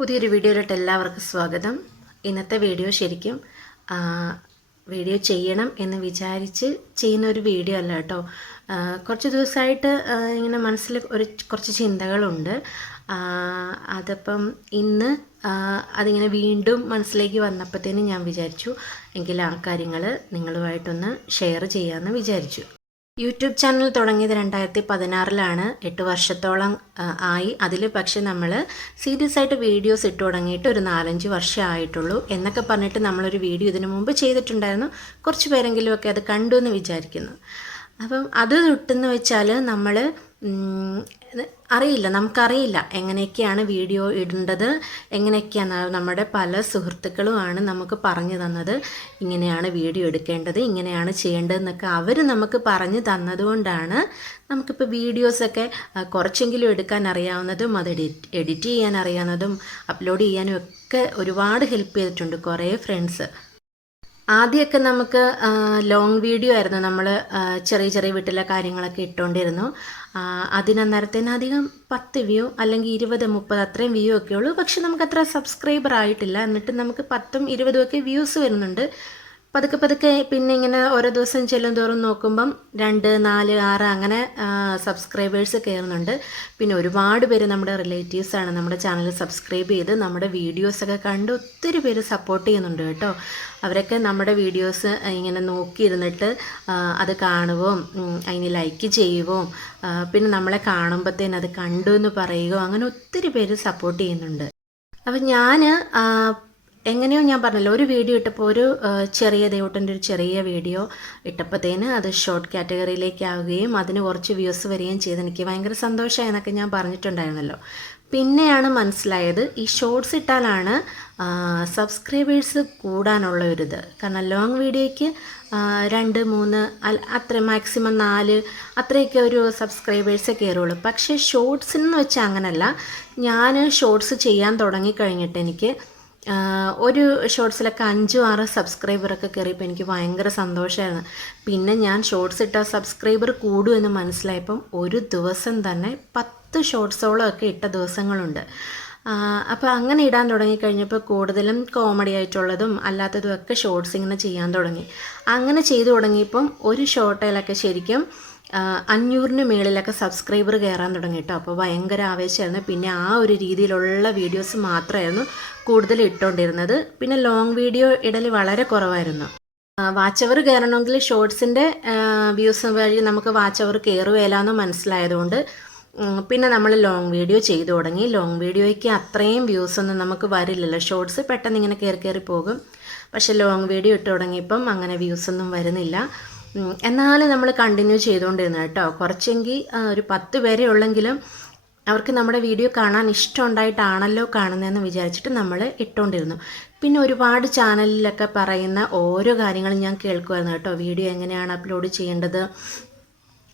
പുതിയൊരു വീഡിയോയിലോട്ട് എല്ലാവർക്കും സ്വാഗതം. ഇന്നത്തെ വീഡിയോ ശരിക്കും വീഡിയോ ചെയ്യണം എന്ന് വിചാരിച്ച് ചെയ്യുന്ന ഒരു വീഡിയോ അല്ല കേട്ടോ. കുറച്ച് ദിവസമായിട്ട് ഇങ്ങനെ മനസ്സിൽ കുറച്ച് ചിന്തകളുണ്ട്. അതപ്പം ഇന്ന് അതിങ്ങനെ വീണ്ടും മനസ്സിലേക്ക് വന്നപ്പോഴത്തേനും ഞാൻ വിചാരിച്ചു എങ്കിൽ ആ കാര്യങ്ങൾ നിങ്ങളുമായിട്ടൊന്ന് ഷെയർ ചെയ്യാമെന്ന് വിചാരിച്ചു. യൂട്യൂബ് ചാനൽ തുടങ്ങിയത് 2016 8 വർഷത്തോളം ആയി. അതിൽ പക്ഷേ നമ്മൾ സീരിയസ് ആയിട്ട് വീഡിയോസ് ഇട്ട് തുടങ്ങിയിട്ട് ഒരു 4-5 വർഷം ആയിട്ടുള്ളൂ എന്നൊക്കെ പറഞ്ഞിട്ട് നമ്മളൊരു വീഡിയോ ഇതിനു മുമ്പ് ചെയ്തിട്ടുണ്ടായിരുന്നു. കുറച്ച് പേരെങ്കിലും ഒക്കെ അത് കണ്ടു എന്ന് വിചാരിക്കുന്നു. അപ്പം അത് തൊട്ടെന്ന് വെച്ചാൽ നമ്മൾ നമുക്കറിയില്ല എങ്ങനെയൊക്കെയാണ് വീഡിയോ ഇടേണ്ടത്, എങ്ങനെയൊക്കെയാണ്. നമ്മുടെ പല സുഹൃത്തുക്കളുമാണ് നമുക്ക് പറഞ്ഞു തന്നത് ഇങ്ങനെയാണ് വീഡിയോ എടുക്കേണ്ടത്, ഇങ്ങനെയാണ് ചെയ്യേണ്ടതെന്നൊക്കെ അവർ നമുക്ക് പറഞ്ഞു തന്നതുകൊണ്ടാണ് നമുക്കിപ്പോൾ വീഡിയോസൊക്കെ കുറച്ചെങ്കിലും എടുക്കാൻ അറിയാവുന്നതും അത് എഡിറ്റ് ചെയ്യാൻ അറിയാവുന്നതും അപ്ലോഡ് ചെയ്യാനും ഒക്കെ ഒരുപാട് ഹെൽപ്പ് ചെയ്തിട്ടുണ്ട് കുറേ ഫ്രണ്ട്സ്. ആദ്യമൊക്കെ നമുക്ക് ലോങ് വീഡിയോ ആയിരുന്നു, നമ്മൾ ചെറിയ വീട്ടിലെ കാര്യങ്ങളൊക്കെ ഇട്ടുകൊണ്ടിരുന്നു. അതിനന്നേരത്തേന് അധികം 10 വ്യൂ അല്ലെങ്കിൽ 20-30 അത്രയും വ്യൂ ഒക്കെ ഉള്ളൂ. പക്ഷെ നമുക്കത്ര സബ്സ്ക്രൈബർ ആയിട്ടില്ല. എന്നിട്ട് നമുക്ക് 10ഉം 20ഉം ഒക്കെ വ്യൂസ് വരുന്നുണ്ട്. പതുക്കെ പിന്നെ ഇങ്ങനെ ഓരോ ദിവസം ചെല്ലും തോറും നോക്കുമ്പം 2, 4, 6 അങ്ങനെ സബ്സ്ക്രൈബേഴ്സ് കയറുന്നുണ്ട്. പിന്നെ ഒരുപാട് പേര് നമ്മുടെ റിലേറ്റീവ്സാണ് നമ്മുടെ ചാനൽ സബ്സ്ക്രൈബ് ചെയ്ത് നമ്മുടെ വീഡിയോസൊക്കെ കണ്ട് ഒത്തിരി പേര് സപ്പോർട്ട് ചെയ്യുന്നുണ്ട് കേട്ടോ. അവരൊക്കെ നമ്മുടെ വീഡിയോസ് ഇങ്ങനെ നോക്കിയിരുന്നിട്ട് അത് കാണുകയും അതിന് ലൈക്ക് ചെയ്യുകയും പിന്നെ നമ്മളെ കാണുമ്പോഴത്തേന് അത് കണ്ടു എന്ന് പറയുകയോ അങ്ങനെ ഒത്തിരി പേര് സപ്പോർട്ട് ചെയ്യുന്നുണ്ട്. അപ്പം ഞാൻ എങ്ങനെയോ ഞാൻ പറഞ്ഞല്ലോ, ഒരു വീഡിയോ ഇട്ടപ്പോൾ ഒരു ചെറിയ ദേവൂട്ടൻ്റെ ഒരു ചെറിയ വീഡിയോ ഇട്ടപ്പോഴത്തേന് അത് ഷോർട്ട് കാറ്റഗറിയിലേക്ക് ആവുകയും അതിന് കുറച്ച് വ്യൂസ് വരികയും ചെയ്ത് എനിക്ക് ഭയങ്കര സന്തോഷമായി എന്നൊക്കെ ഞാൻ പറഞ്ഞിട്ടുണ്ടായിരുന്നല്ലോ. പിന്നെയാണ് മനസ്സിലായത് ഈ ഷോർട്സ് ഇട്ടാലാണ് സബ്സ്ക്രൈബേഴ്സ് കൂടാനുള്ള ഒരിത്. കാരണം ലോങ് വീഡിയോയ്ക്ക് 2, 3 അത്ര മാക്സിമം 4 അത്രയൊക്കെ ഒരു സബ്സ്ക്രൈബേഴ്സേ കയറുള്ളൂ. പക്ഷേ ഷോർട്സിന് വെച്ചാൽ അങ്ങനല്ല. ഞാൻ ഷോർട്സ് ചെയ്യാൻ തുടങ്ങിക്കഴിഞ്ഞിട്ട് എനിക്ക് ഒരു ഷോർട്സിലൊക്കെ 5-6 സബ്സ്ക്രൈബറൊക്കെ കയറിയപ്പോൾ എനിക്ക് ഭയങ്കര സന്തോഷമായിരുന്നു. പിന്നെ ഞാൻ ഷോർട്സ് ഇട്ട സബ്സ്ക്രൈബർ കൂടും എന്ന് മനസ്സിലായപ്പം ഒരു ദിവസം തന്നെ 10 ഷോർട്സോളമൊക്കെ ഇട്ട ദിവസങ്ങളുണ്ട്. അപ്പോൾ അങ്ങനെ ഇടാൻ തുടങ്ങിക്കഴിഞ്ഞപ്പോൾ കൂടുതലും കോമഡി ആയിട്ടുള്ളതും അല്ലാത്തതും ഒക്കെ ഷോർട്സ് ഇങ്ങനെ ചെയ്യാൻ തുടങ്ങി. അങ്ങനെ ചെയ്തു തുടങ്ങിയപ്പം ഒരു ഷോർട്ടിലൊക്കെ ശരിക്കും 500-ന് മേളിലൊക്കെ സബ്സ്ക്രൈബർ കയറാൻ തുടങ്ങി കേട്ടോ. അപ്പോൾ ഭയങ്കര ആവേശമായിരുന്നു. പിന്നെ ആ ഒരു രീതിയിലുള്ള വീഡിയോസ് മാത്രമായിരുന്നു കൂടുതൽ ഇട്ടുകൊണ്ടിരുന്നത്. പിന്നെ ലോങ് വീഡിയോ ഇടൽ വളരെ കുറവായിരുന്നു. വാച്ച് അവർ കയറണമെങ്കിൽ ഷോർട്സിൻ്റെ വ്യൂസ് വഴി നമുക്ക് വാച്ച് അവർ കയറുകയില്ലെന്ന് മനസ്സിലായതുകൊണ്ട് പിന്നെ നമ്മൾ ലോങ് വീഡിയോ ചെയ്തു തുടങ്ങി. ലോങ് വീഡിയോയ്ക്ക് അത്രയും വ്യൂസൊന്നും നമുക്ക് വരില്ലല്ലോ. ഷോർട്സ് പെട്ടെന്ന് ഇങ്ങനെ കയറി പോകും. പക്ഷേ ലോങ് വീഡിയോ ഇട്ട് തുടങ്ങിയപ്പം അങ്ങനെ വ്യൂസൊന്നും വരുന്നില്ല. എന്നാലും നമ്മൾ കണ്ടിന്യൂ ചെയ്തുകൊണ്ടിരുന്നു കേട്ടോ. കുറച്ചെങ്കിൽ ഒരു 10 പേരെ ഉള്ളെങ്കിലും അവർക്ക് നമ്മുടെ വീഡിയോ കാണാൻ ഇഷ്ടമുണ്ടായിട്ടാണല്ലോ കാണുന്നതെന്ന് വിചാരിച്ചിട്ട് നമ്മൾ ഇട്ടുകൊണ്ടിരുന്നു. പിന്നെ ഒരുപാട് ചാനലിലൊക്കെ പറയുന്ന ഓരോ കാര്യങ്ങളും ഞാൻ കേൾക്കുമായിരുന്നു കേട്ടോ. വീഡിയോ എങ്ങനെയാണ് അപ്ലോഡ് ചെയ്യേണ്ടത്,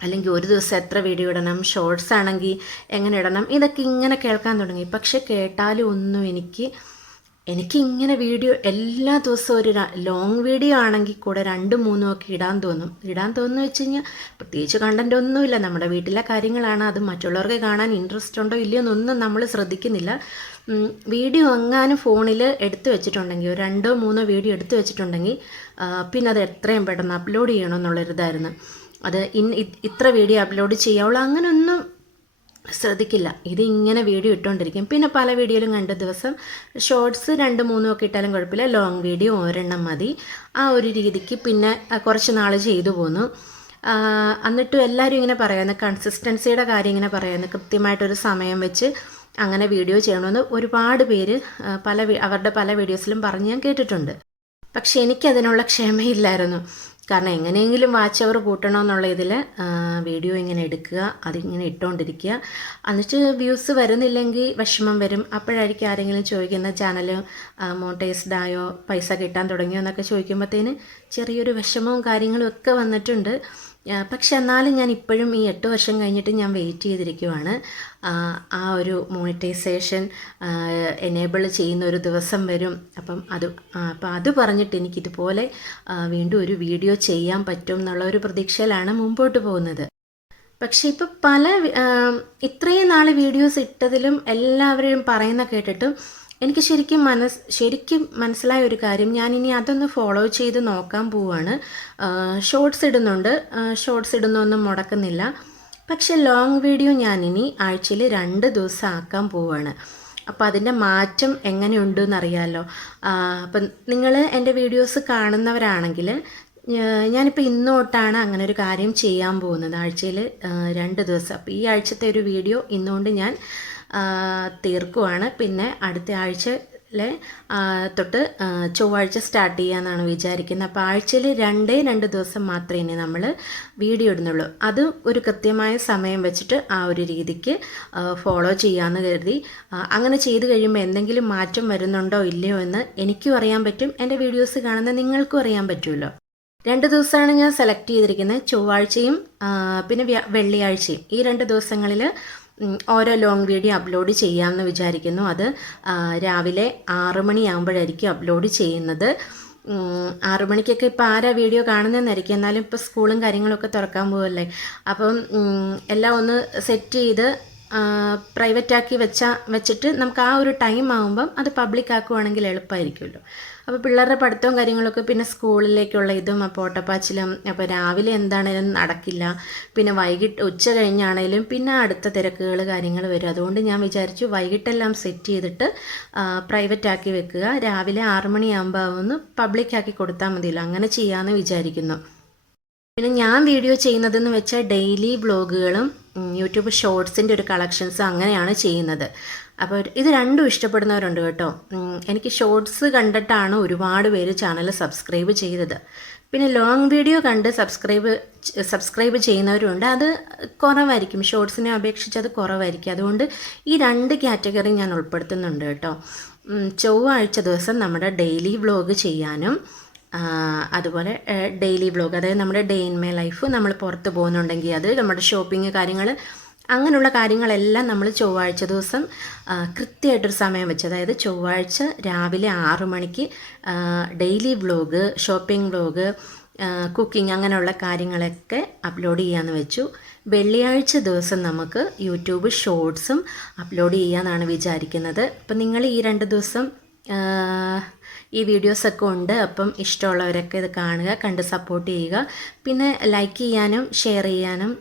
അല്ലെങ്കിൽ ഒരു ദിവസം എത്ര വീഡിയോ ഇടണം, ഷോർട്സ് ആണെങ്കിൽ എങ്ങനെ ഇടണം, ഇതൊക്കെ ഇങ്ങനെ കേൾക്കാൻ തുടങ്ങി. പക്ഷെ കേട്ടാലും ഒന്നും എനിക്ക് ഇങ്ങനെ വീഡിയോ എല്ലാ ദിവസവും ഒരു ലോങ് വീഡിയോ ആണെങ്കിൽ കൂടെ 2-3 ഒക്കെ ഇടാൻ തോന്നുന്നു വെച്ച് കഴിഞ്ഞാൽ പ്രത്യേകിച്ച് കണ്ടൻ്റ് ഒന്നുമില്ല. നമ്മുടെ വീട്ടിലെ കാര്യങ്ങളാണ്. അത് മറ്റുള്ളവർക്ക് കാണാൻ ഇൻട്രസ്റ്റ് ഉണ്ടോ ഇല്ലയോ എന്നൊന്നും നമ്മൾ ശ്രദ്ധിക്കുന്നില്ല. വീഡിയോ എങ്ങാനും ഫോണിൽ എടുത്തു വെച്ചിട്ടുണ്ടെങ്കിൽ ഒരു 2-3 വീഡിയോ എടുത്തു വെച്ചിട്ടുണ്ടെങ്കിൽ പിന്നെ അത് എത്രയും പെട്ടെന്ന് അപ്ലോഡ് ചെയ്യണമെന്നുള്ളൊരിതായിരുന്നു. അത് ഇത്ര വീഡിയോ അപ്ലോഡ് ചെയ്യാവുള്ളൂ അങ്ങനെയൊന്നും ശ്രദ്ധിക്കില്ല. ഇതിങ്ങനെ വീഡിയോ ഇട്ടുകൊണ്ടിരിക്കും. പിന്നെ പല വീഡിയോയിലും കണ്ട ദിവസം ഷോർട്സ് 2-3 ഒക്കെ ഇട്ടാലും കുഴപ്പമില്ല, ലോങ് വീഡിയോ ഒരെണ്ണം മതി. ആ ഒരു രീതിക്ക് പിന്നെ കുറച്ച് നാൾ ചെയ്തു പോന്നു. എന്നിട്ടും എല്ലാവരും ഇങ്ങനെ പറയുന്നു, കൺസിസ്റ്റൻസിയുടെ കാര്യം ഇങ്ങനെ പറയുന്നു, കൃത്യമായിട്ടൊരു സമയം വെച്ച് അങ്ങനെ വീഡിയോ ചെയ്യണമെന്ന് ഒരുപാട് പേര് അവരുടെ പല വീഡിയോസിലും പറഞ്ഞ് ഞാൻ കേട്ടിട്ടുണ്ട്. പക്ഷെ എനിക്കതിനുള്ള ക്ഷമയില്ലായിരുന്നു. കാരണം എങ്ങനെയെങ്കിലും വാച്ച് അവർ കൂട്ടണമെന്നുള്ള ഇതിൽ വീഡിയോ ഇങ്ങനെ എടുക്കുക, അതിങ്ങനെ ഇട്ടുകൊണ്ടിരിക്കുക. എന്നിട്ട് വ്യൂസ് വരുന്നില്ലെങ്കിൽ വിഷമം വരും. അപ്പോഴായിരിക്കും ആരെങ്കിലും ചോദിക്കുന്ന ചാനൽ മോണിറ്റൈസ്ഡ് ആയോ, പൈസ കിട്ടാൻ തുടങ്ങിയോ എന്നൊക്കെ ചോദിക്കുമ്പോഴത്തേന് ചെറിയൊരു വിഷമവും കാര്യങ്ങളും ഒക്കെ വന്നിട്ടുണ്ട്. പക്ഷെ എന്നാലും ഞാൻ ഇപ്പോഴും ഈ 8 വർഷം കഴിഞ്ഞിട്ട് ഞാൻ വെയിറ്റ് ചെയ്തിരിക്കുവാണ്. ആ ഒരു മോണിറ്റൈസേഷൻ എനേബിൾ ചെയ്യുന്ന ഒരു ദിവസം വരും. അപ്പം അത് പറഞ്ഞിട്ട് എനിക്കിതുപോലെ വീണ്ടും ഒരു വീഡിയോ ചെയ്യാൻ പറ്റും എന്നുള്ള ഒരു പ്രതീക്ഷയിലാണ് മുമ്പോട്ട് പോകുന്നത്. പക്ഷേ ഇപ്പോൾ ഇത്രയും നാൾ വീഡിയോസ് ഇട്ടതിലും എല്ലാവരും പറയുന്ന കേട്ടിട്ടും എനിക്ക് ശരിക്കും മനസ്സിലായ ഒരു കാര്യം, ഞാനിനി അതൊന്ന് ഫോളോ ചെയ്ത് നോക്കാൻ പോവാണ്. ഷോർട്സ് ഇടുന്നുണ്ട്, ഷോർട്സ് ഇടുന്നൊന്നും മുടക്കുന്നില്ല. പക്ഷെ ലോങ് വീഡിയോ ഞാനിനി ആഴ്ചയിൽ 2 ദിവസം ആക്കാൻ പോവാണ്. അപ്പോൾ അതിൻ്റെ മാറ്റം എങ്ങനെയുണ്ടെന്നറിയാമല്ലോ. അപ്പം നിങ്ങൾ എൻ്റെ വീഡിയോസ് കാണുന്നവരാണെങ്കിൽ ഞാനിപ്പോൾ ഇന്ന് തൊട്ടാണ് അങ്ങനെ ഒരു കാര്യം ചെയ്യാൻ പോകുന്നത്. ആഴ്ചയിൽ 2 ദിവസം. അപ്പോൾ ഈ ആഴ്ചത്തെ ഒരു വീഡിയോ ഇന്നുകൊണ്ട് ഞാൻ തീർക്കുവാണ്. പിന്നെ അടുത്ത ആഴ്ചയിലെ തൊട്ട് ചൊവ്വാഴ്ച സ്റ്റാർട്ട് ചെയ്യാമെന്നാണ് വിചാരിക്കുന്നത്. അപ്പോൾ ആഴ്ചയിൽ 2 ദിവസം മാത്രമേ ഇനി നമ്മൾ വീഡിയോ ഇടുന്നുള്ളൂ. അത് ഒരു കൃത്യമായ സമയം വെച്ചിട്ട് ആ ഒരു രീതിക്ക് ഫോളോ ചെയ്യാമെന്ന് കരുതി. അങ്ങനെ ചെയ്ത് കഴിയുമ്പോൾ എന്തെങ്കിലും മാറ്റം വരുന്നുണ്ടോ ഇല്ലയോ എന്ന് എനിക്കും അറിയാൻ പറ്റും, എൻ്റെ വീഡിയോസ് കാണുന്ന നിങ്ങൾക്കും അറിയാൻ പറ്റുമല്ലോ. 2 ദിവസമാണ് ഞാൻ സെലക്ട് ചെയ്തിരിക്കുന്നത്. ചൊവ്വാഴ്ചയും പിന്നെ വെള്ളിയാഴ്ചയും. ഈ 2 ദിവസങ്ങളിൽ ഓരോ ലോങ് വീഡിയോ അപ്ലോഡ് ചെയ്യാമെന്ന് വിചാരിക്കുന്നു. അത് രാവിലെ 6 മണിയാകുമ്പോഴായിരിക്കും അപ്ലോഡ് ചെയ്യുന്നത്. 6 മണിക്കൊക്കെ ഇപ്പോൾ ആരാ വീഡിയോ കാണുന്നതെന്നായിരിക്കും. എന്നാലും ഇപ്പോൾ സ്കൂളും കാര്യങ്ങളൊക്കെ തുറക്കാൻ പോവല്ലേ. അപ്പം എല്ലാം ഒന്ന് സെറ്റ് ചെയ്ത് പ്രൈവറ്റാക്കി വെച്ചിട്ട് നമുക്ക് ആ ഒരു ടൈം ആകുമ്പം അത് പബ്ലിക് ആക്കുവാണെങ്കിൽ എളുപ്പമായിരിക്കുമല്ലോ. അപ്പോൾ പിള്ളേരുടെ പഠിത്തവും കാര്യങ്ങളൊക്കെ, പിന്നെ സ്കൂളിലേക്കുള്ള ഇതും അപ്പോൾ ഓട്ടപ്പാച്ചിലും. അപ്പോൾ രാവിലെ എന്താണേലും നടക്കില്ല, പിന്നെ വൈകിട്ട് ഉച്ച കഴിഞ്ഞാണേലും പിന്നെ അടുത്ത തിരക്കുകൾ കാര്യങ്ങൾ വരും. അതുകൊണ്ട് ഞാൻ വിചാരിച്ചു വൈകിട്ടെല്ലാം സെറ്റ് ചെയ്തിട്ട് പ്രൈവറ്റ് ആക്കി വെക്കുക, രാവിലെ 6 മണിയാകുമ്പോൾ ഒന്ന് പബ്ലിക്കാക്കി കൊടുത്താൽ മതിയല്ലോ. അങ്ങനെ ചെയ്യാമെന്ന് വിചാരിക്കുന്നു. പിന്നെ ഞാൻ വീഡിയോ ചെയ്യുന്നതെന്ന് വെച്ചാൽ ഡെയിലി വ്ളോഗുകളും യൂട്യൂബ് ഷോർട്സിൻ്റെ ഒരു കളക്ഷൻസ് അങ്ങനെയാണ് ചെയ്യുന്നത്. അപ്പോൾ ഇത് രണ്ടും ഇഷ്ടപ്പെടുന്നവരുണ്ട് കേട്ടോ. എനിക്ക് ഷോർട്സ് കണ്ടിട്ടാണ് ഒരുപാട് പേര് ചാനൽ സബ്സ്ക്രൈബ് ചെയ്തത്. പിന്നെ ലോങ് വീഡിയോ കണ്ട് സബ്സ്ക്രൈബ് ചെയ്യുന്നവരുണ്ട്. അത് കുറവായിരിക്കും, ഷോർട്സിനെ അപേക്ഷിച്ച് അത് കുറവായിരിക്കും. അതുകൊണ്ട് ഈ 2 കാറ്റഗറി ഞാൻ ഉൾപ്പെടുത്തുന്നുണ്ട് കേട്ടോ. ചൊവ്വാഴ്ച ദിവസം നമ്മുടെ ഡെയിലി വ്ളോഗ് ചെയ്യാനും അതുപോലെ ഡെയിലി വ്ളോഗ്, അതായത് നമ്മുടെ ഡേ ഇൻ മൈ ലൈഫ്, നമ്മൾ പുറത്ത് പോകുന്നുണ്ടെങ്കിൽ അത്, നമ്മുടെ ഷോപ്പിംഗ് കാര്യങ്ങൾ, അങ്ങനെയുള്ള കാര്യങ്ങളെല്ലാം നമ്മൾ ചൊവ്വാഴ്ച ദിവസം കൃത്യമായിട്ടൊരു സമയം വെച്ച്, അതായത് ചൊവ്വാഴ്ച രാവിലെ 6 മണിക്ക് daily vlog, shopping vlog, cooking അങ്ങനെയുള്ള കാര്യങ്ങളൊക്കെ അപ്ലോഡ് ചെയ്യാമെന്ന് വെച്ചു. വെള്ളിയാഴ്ച ദിവസം നമുക്ക് യൂട്യൂബ് ഷോർട്സും അപ്ലോഡ് ചെയ്യാമെന്നാണ് വിചാരിക്കുന്നത്. അപ്പം നിങ്ങൾ ഈ 2 ദിവസം ഈ വീഡിയോസൊക്കെ ഉണ്ട്. അപ്പം ഇഷ്ടമുള്ളവരൊക്കെ ഇത് കാണുക, കണ്ട് സപ്പോർട്ട് ചെയ്യുക. പിന്നെ ലൈക്ക് ചെയ്യാനും ഷെയർ ചെയ്യാനും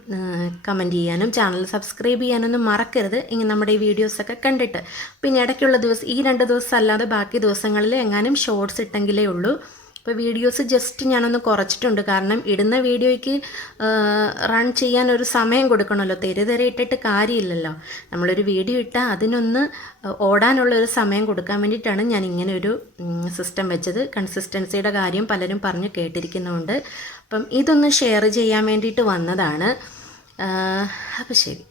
കമൻറ്റ് ചെയ്യാനും ചാനൽ സബ്സ്ക്രൈബ് ചെയ്യാനൊന്നും മറക്കരുത്. ഇങ്ങനെ നമ്മുടെ ഈ വീഡിയോസൊക്കെ കണ്ടിട്ട്. പിന്നെ ഇടയ്ക്കുള്ള ദിവസം, ഈ 2 ദിവസം അല്ലാതെ ബാക്കി ദിവസങ്ങളിൽ എങ്ങാനും ഷോർട്സ് ഇട്ടെങ്കിലേ ഉള്ളൂ. ഇപ്പോൾ വീഡിയോസ് ജസ്റ്റ് ഞാനൊന്ന് കുറച്ചിട്ടുണ്ട്. കാരണം ഇടുന്ന വീഡിയോയ്ക്ക് റൺ ചെയ്യാൻ ഒരു സമയം കൊടുക്കണമല്ലോ. തെര ഇട്ടിട്ട് കാര്യമില്ലല്ലോ. നമ്മളൊരു വീഡിയോ ഇട്ടാൽ അതിനൊന്ന് ഓടാനുള്ള ഒരു സമയം കൊടുക്കാൻ വേണ്ടിയിട്ടാണ് ഞാൻ ഇങ്ങനെ ഒരു സിസ്റ്റം വെച്ചത്. കൺസിസ്റ്റൻസിയുടെ കാര്യം പലരും പറഞ്ഞ് കേട്ടിരിക്കുന്നുണ്ട്. അപ്പം ഇതൊന്ന് ഷെയർ ചെയ്യാൻ വേണ്ടിയിട്ട് വന്നതാണ്. അപ്പോൾ ശരി.